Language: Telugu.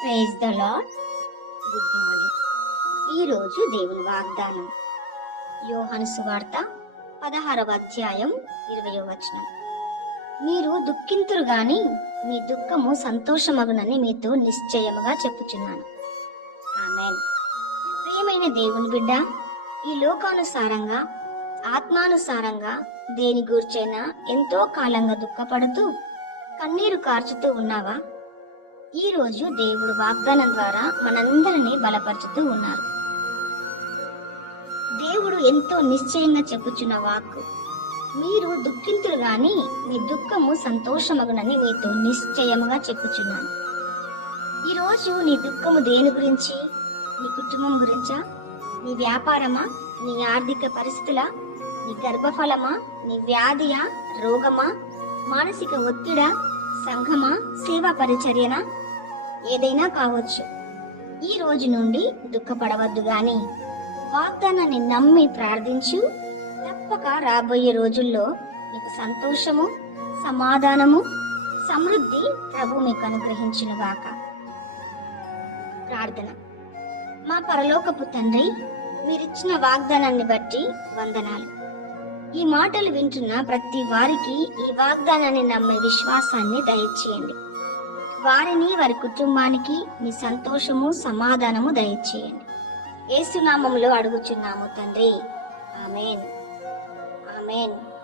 Praise the Lord good morning ఈరోజు దేవుని వాగ్దానం. యోహాను సువార్త పదహారవ అధ్యాయం ఇరవయో వచనం. మీరు దుఃఖింతురు గాని మీ దుఃఖము సంతోషమగునని మీతో నిశ్చయముగా చెప్పుచున్నాను. ఆమె ప్రియమైన దేవుని బిడ్డ ఈ లోకానుసారంగా ఆత్మానుసారంగా దేని గూర్చైనా ఎంతో కాలంగా దుఃఖపడుతూ కన్నీరు కార్చుతూ ఉన్నావా? ఈ రోజు దేవుడు వాగ్దానం ద్వారా మనందరినీ బలపరుచుతూ ఉన్నారు. దేవుడు ఎంతో నిశ్చయంగా చెప్పుచున్న వాక్కు మీరు దుఃఖింతులు గాని మీ దుఃఖము సంతోషమగునని మీతో నిశ్చయముగా చెప్పుచున్నాను. ఈ రోజు నీ దుఃఖము దేని గురించి? నీ కుటుంబం గురించా? నీ వ్యాపారమా? నీ ఆర్థిక పరిస్థితుల? నీ గర్భఫలమా? నీ వ్యాధియా? రోగమా? మానసిక ఒత్తిడా? సంఘమా సేవా పరిచర్యనా? ఏదైనా కావచ్చు. ఈ రోజు నుండి దుఃఖపడవద్దు గాని వాగ్దానాన్ని నమ్మి ప్రార్థించు. తప్పక రాబోయే రోజుల్లో మీకు సంతోషము సమాధానము సమృద్ధి ప్రభు మీకు అనుగ్రహించినగాక. ప్రార్థన. మా పరలోకపు తండ్రి మీరిచ్చిన వాగ్దానాన్ని బట్టి వందనాలు. ఈ మాటలు వింటున్న ప్రతి వారికి ఈ వాగ్దానాన్ని నమ్మే విశ్వాసాన్ని దయచేయండి. వారిని వారి కుటుంబానికి మీ సంతోషము సమాధానము దయచేయండి. ఏసునామంలో అడుగుచున్నాము తండ్రి. ఆమెన్. ఆమెన్.